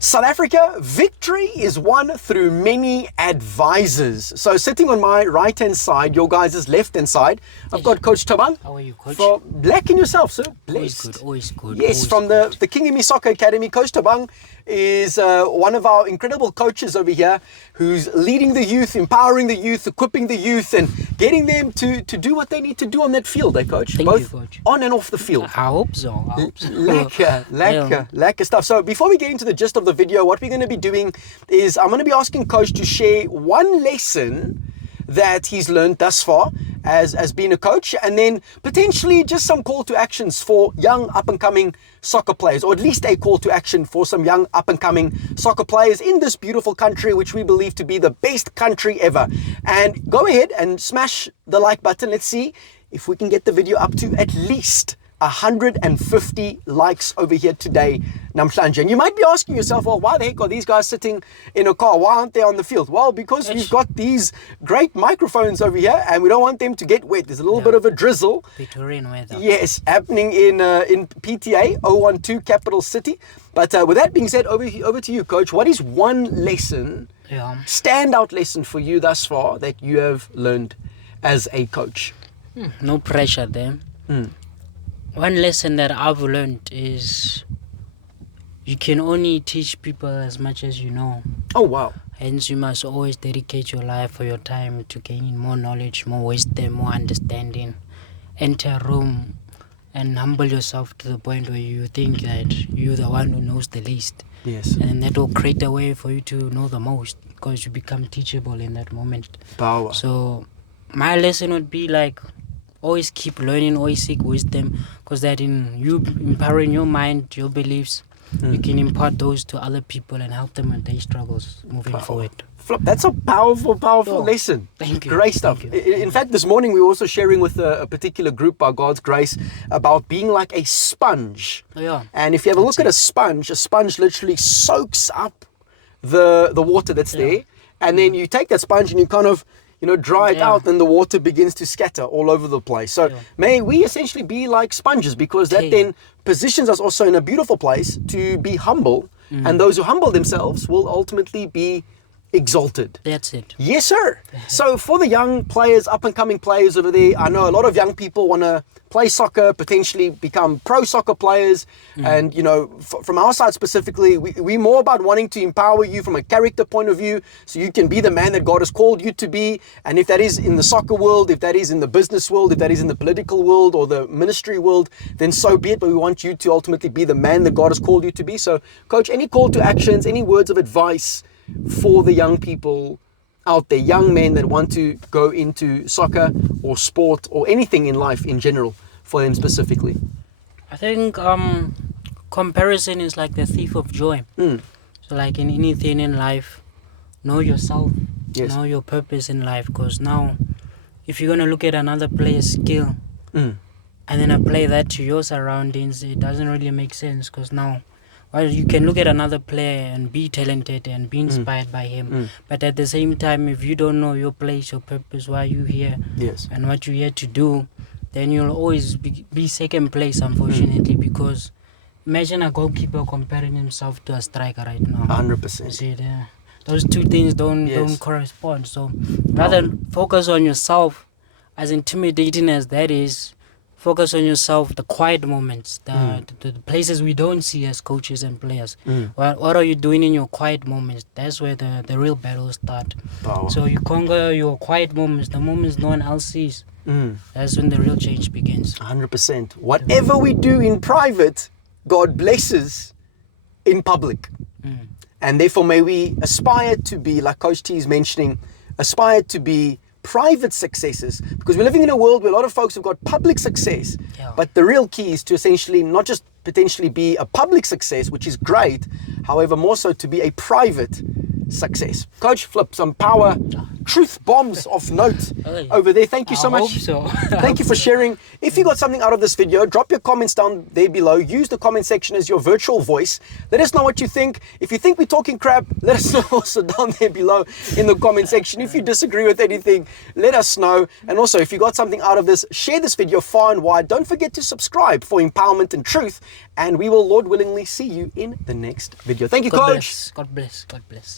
South Africa, victory is won through many advisors. So sitting on my right-hand side, your guys' left-hand side, I've got Coach Thabang. How are you, Coach? For Black in yourself, sir. Always Blessed. good, always good. Yes, always from good. the Kingimi Soccer Academy, Coach Thabang is one of our incredible coaches over here who's leading the youth, empowering the youth, equipping the youth, and getting them to do what they need to do on that field, Coach? Thank Both you, Coach. on and off the field. I hope so. Lekker stuff. So before we get into the gist of the video, what we're going to be doing is I'm going to be asking Coach to share one lesson that he's learned thus far as being a coach, and then potentially just some call to actions for young up and coming soccer players, or at least a call to action for some young up and coming soccer players in this beautiful country, which we believe to be the best country ever. And go ahead and smash the like button. Let's see if we can get the video up to at least 150 likes over here today, namhlanje. And you might be asking yourself, well, why the heck are these guys sitting in a car? Why aren't they on the field? Well, because we've got these great microphones over here and we don't want them to get wet. There's a little bit of a drizzle. Victorian weather. Yes, happening in PTA 012 Capital City. But with that being said, over to you, Coach. What is one lesson, standout lesson for you thus far that you have learned as a coach? No pressure there. One lesson that I've learned is you can only teach people as much as you know. Oh, wow. Hence, you must always dedicate your life or your time to gaining more knowledge, more wisdom, more understanding. Enter a room and humble yourself to the point where you think that you're the one who knows the least. Yes. And that will create a way for you to know the most, because you become teachable in that moment. Power. So my lesson would be like, always keep learning, always seek wisdom, because that in you empowering your mind, your beliefs, you can impart those to other people and help them with their struggles moving forward. Flip, that's a powerful lesson. Thank you. Great stuff. Thank you. In fact, this morning we were also sharing with a particular group, by God's grace, about being like a sponge. Yeah. And if you have a look at a sponge literally soaks up the water that's there. And then you take that sponge and you kind of, dry it out, and the water begins to scatter all over the place. So may we essentially be like sponges, because that then positions us also in a beautiful place to be humble. And those who humble themselves will ultimately be exalted. That's it. Yes, sir. So for the young players, up and coming players over there, I know a lot of young people want to play soccer, potentially become pro soccer players. And, from our side specifically, we're more about wanting to empower you from a character point of view, so you can be the man that God has called you to be. And if that is in the soccer world, if that is in the business world, if that is in the political world or the ministry world, then so be it. But we want you to ultimately be the man that God has called you to be. So, Coach, any call to actions, any words of advice for the young people out there, young men that want to go into soccer or sport or anything in life in general, for them specifically? I think comparison is like the thief of joy. So like in anything in life, know yourself, know your purpose in life, because now if you're going to look at another player's skill and then apply that to your surroundings, it doesn't really make sense, because now you can look at another player and be talented and be inspired by him. But at the same time, if you don't know your place, your purpose, why you here, and what you're here to do, then you'll always be second place, unfortunately, because imagine a goalkeeper comparing himself to a striker right now. 100%. You see, those two things don't correspond. So rather focus on yourself, as intimidating as that is. Focus on yourself, the quiet moments, the places we don't see as coaches and players. What are you doing in your quiet moments? That's where the real battles start. Power. So you conquer your quiet moments, the moments no one else sees. That's when the real change begins. 100%. Whatever we do in private, God blesses in public. And therefore may we aspire to be, like Coach T is mentioning, aspire to be private successes, because we're living in a world where a lot of folks have got public success, but the real key is to essentially not just potentially be a public success, which is great, however more so to be a private success. Coach, flip some power, truth bombs of note over there. Thank you so much. Thank you for sharing. If you got something out of this video, drop your comments down there below. Use the comment section as your virtual voice. Let us know what you think. If you think we're talking crap, let us know also down there below in the comment section. If you disagree with anything, let us know. And also, if you got something out of this, share this video far and wide. Don't forget to subscribe for empowerment and truth. And we will, Lord willingly, see you in the next video. Thank you, Coach. God bless. God bless.